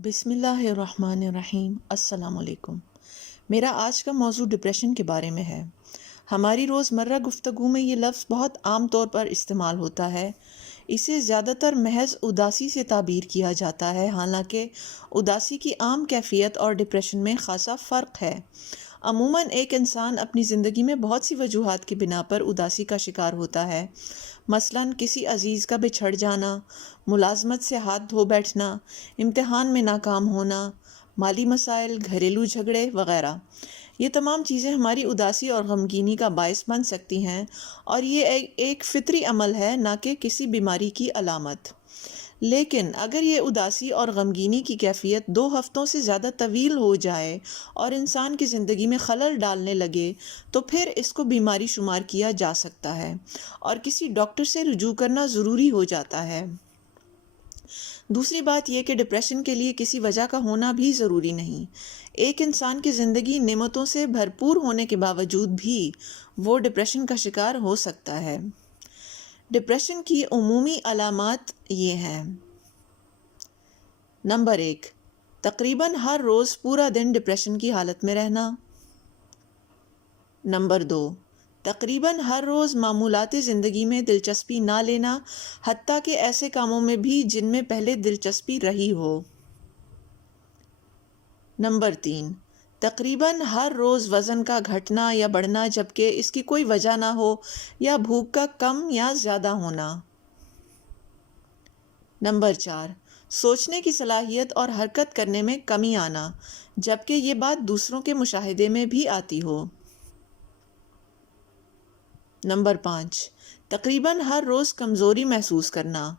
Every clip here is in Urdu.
بسم اللہ الرحمن الرحیم۔ السلام علیکم۔ میرا آج کا موضوع ڈپریشن کے بارے میں ہے۔ ہماری روزمرہ گفتگو میں یہ لفظ بہت عام طور پر استعمال ہوتا ہے۔ اسے زیادہ تر محض اداسی سے تعبیر کیا جاتا ہے، حالانکہ اداسی کی عام کیفیت اور ڈپریشن میں خاصا فرق ہے۔ عموماً ایک انسان اپنی زندگی میں بہت سی وجوہات کی بنا پر اداسی کا شکار ہوتا ہے، مثلاً کسی عزیز کا بچھڑ جانا، ملازمت سے ہاتھ دھو بیٹھنا، امتحان میں ناکام ہونا، مالی مسائل، گھریلو جھگڑے وغیرہ۔ یہ تمام چیزیں ہماری اداسی اور غمگینی کا باعث بن سکتی ہیں، اور یہ ایک فطری عمل ہے، نہ کہ کسی بیماری کی علامت۔ لیکن اگر یہ اداسی اور غمگینی کی کیفیت 2 ہفتوں سے زیادہ طویل ہو جائے اور انسان کی زندگی میں خلل ڈالنے لگے تو پھر اس کو بیماری شمار کیا جا سکتا ہے اور کسی ڈاکٹر سے رجوع کرنا ضروری ہو جاتا ہے۔ دوسری بات یہ کہ ڈپریشن کے لیے کسی وجہ کا ہونا بھی ضروری نہیں۔ ایک انسان کی زندگی نعمتوں سے بھرپور ہونے کے باوجود بھی وہ ڈپریشن کا شکار ہو سکتا ہے۔ ڈپریشن کی عمومی علامات یہ ہیں۔ نمبر 1، تقریباً ہر روز پورا دن ڈپریشن کی حالت میں رہنا۔ نمبر 2، تقریباً ہر روز معمولات زندگی میں دلچسپی نہ لینا، حتیٰ کہ ایسے کاموں میں بھی جن میں پہلے دلچسپی رہی ہو۔ نمبر 3، تقریباً ہر روز وزن کا گھٹنا یا بڑھنا جبکہ اس کی کوئی وجہ نہ ہو، یا بھوک کا کم یا زیادہ ہونا۔ نمبر 4، سوچنے کی صلاحیت اور حرکت کرنے میں کمی آنا، جبکہ یہ بات دوسروں کے مشاہدے میں بھی آتی ہو۔ نمبر 5، تقریباً ہر روز کمزوری محسوس کرنا۔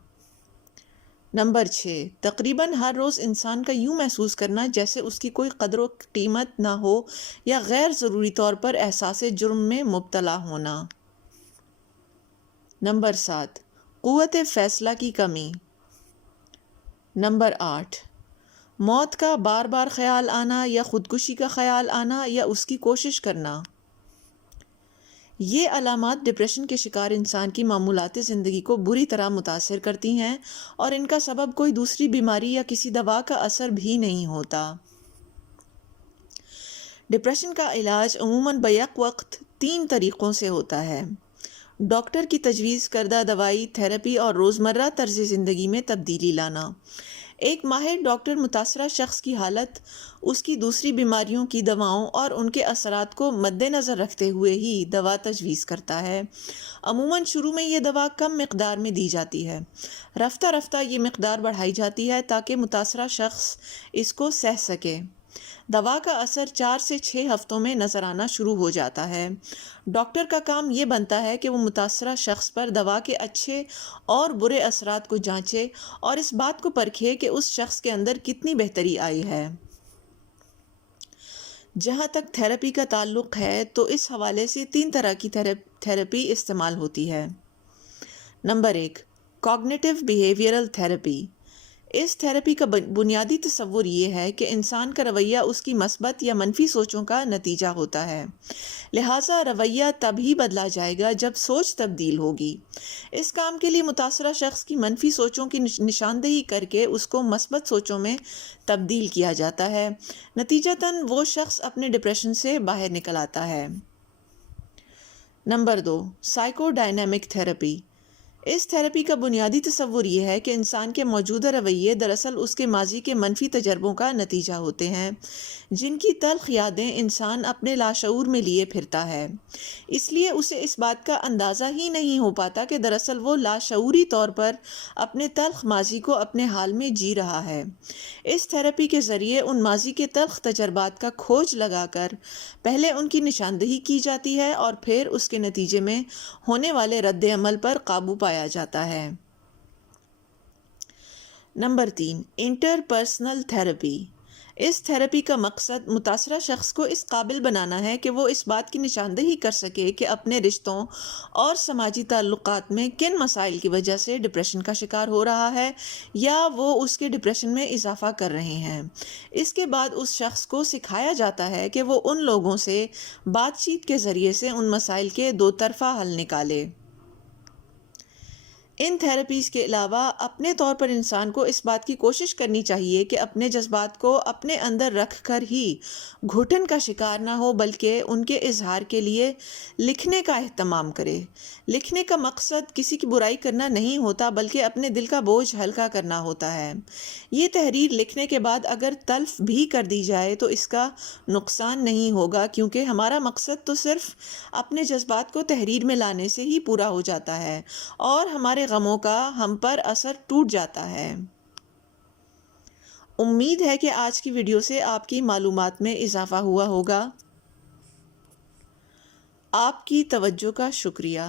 نمبر 6، تقریباً ہر روز انسان کا یوں محسوس کرنا جیسے اس کی کوئی قدر و قیمت نہ ہو، یا غیر ضروری طور پر احساس جرم میں مبتلا ہونا۔ نمبر 7، قوت فیصلہ کی کمی۔ نمبر 8، موت کا بار بار خیال آنا، یا خودکشی کا خیال آنا، یا اس کی کوشش کرنا۔ یہ علامات ڈپریشن کے شکار انسان کی معمولات زندگی کو بری طرح متاثر کرتی ہیں، اور ان کا سبب کوئی دوسری بیماری یا کسی دوا کا اثر بھی نہیں ہوتا۔ ڈپریشن کا علاج عموماً بیک وقت 3 طریقوں سے ہوتا ہے: ڈاکٹر کی تجویز کردہ دوائی، تھراپی اور روزمرہ طرز زندگی میں تبدیلی لانا۔ ایک ماہر ڈاکٹر متاثرہ شخص کی حالت، اس کی دوسری بیماریوں کی دواؤں اور ان کے اثرات کو مد نظر رکھتے ہوئے ہی دوا تجویز کرتا ہے۔ عموماً شروع میں یہ دوا کم مقدار میں دی جاتی ہے، رفتہ رفتہ یہ مقدار بڑھائی جاتی ہے تاکہ متاثرہ شخص اس کو سہ سکے۔ دوا کا اثر 4 سے 6 ہفتوں میں نظر آنا شروع ہو جاتا ہے۔ ڈاکٹر کا کام یہ بنتا ہے کہ وہ متاثرہ شخص پر دوا کے اچھے اور برے اثرات کو جانچے اور اس بات کو پرکھے کہ اس شخص کے اندر کتنی بہتری آئی ہے۔ جہاں تک تھراپی کا تعلق ہے تو اس حوالے سے 3 طرح کی تھراپی استعمال ہوتی ہے۔ Number 1، cognitive behavioural therapy. اس تھراپی کا بنیادی تصور یہ ہے کہ انسان کا رویہ اس کی مثبت یا منفی سوچوں کا نتیجہ ہوتا ہے، لہٰذا رویہ تب ہی بدلا جائے گا جب سوچ تبدیل ہوگی۔ اس کام کے لیے متاثرہ شخص کی منفی سوچوں کی نشاندہی کر کے اس کو مثبت سوچوں میں تبدیل کیا جاتا ہے، نتیجتاً وہ شخص اپنے ڈپریشن سے باہر نکل آتا ہے۔ Number 2، psychodynamic therapy. اس تھراپی کا بنیادی تصور یہ ہے کہ انسان کے موجودہ رویے دراصل اس کے ماضی کے منفی تجربوں کا نتیجہ ہوتے ہیں، جن کی تلخ یادیں انسان اپنے لاشعور میں لیے پھرتا ہے۔ اس لیے اسے اس بات کا اندازہ ہی نہیں ہو پاتا کہ دراصل وہ لاشعوری طور پر اپنے تلخ ماضی کو اپنے حال میں جی رہا ہے۔ اس تھراپی کے ذریعے ان ماضی کے تلخ تجربات کا کھوج لگا کر پہلے ان کی نشاندہی کی جاتی ہے اور پھر اس کے نتیجے میں ہونے والے رد عمل پر قابو پایا جاتا ہے۔ Number 3، interpersonal therapy. اس تھراپی کا مقصد متاثرہ شخص کو اس قابل بنانا ہے کہ وہ اس بات کی نشاندہی کر سکے کہ اپنے رشتوں اور سماجی تعلقات میں کن مسائل کی وجہ سے ڈپریشن کا شکار ہو رہا ہے، یا وہ اس کے ڈپریشن میں اضافہ کر رہے ہیں۔ اس کے بعد اس شخص کو سکھایا جاتا ہے کہ وہ ان لوگوں سے بات چیت کے ذریعے سے ان مسائل کے 2 طرفہ حل نکالے۔ ان تھراپیز کے علاوہ اپنے طور پر انسان کو اس بات کی کوشش کرنی چاہیے کہ اپنے جذبات کو اپنے اندر رکھ کر ہی گھٹن کا شکار نہ ہو، بلکہ ان کے اظہار کے لیے لکھنے کا اہتمام کرے۔ لکھنے کا مقصد کسی کی برائی کرنا نہیں ہوتا، بلکہ اپنے دل کا بوجھ ہلکا کرنا ہوتا ہے۔ یہ تحریر لکھنے کے بعد اگر تلف بھی کر دی جائے تو اس کا نقصان نہیں ہوگا، کیونکہ ہمارا مقصد تو صرف اپنے جذبات کو تحریر میں لانے سے ہی پورا ہو جاتا ہے اور ہمارے غموں کا ہم پر اثر ٹوٹ جاتا ہے۔ امید ہے کہ آج کی ویڈیو سے آپ کی معلومات میں اضافہ ہوا ہوگا۔ آپ کی توجہ کا شکریہ۔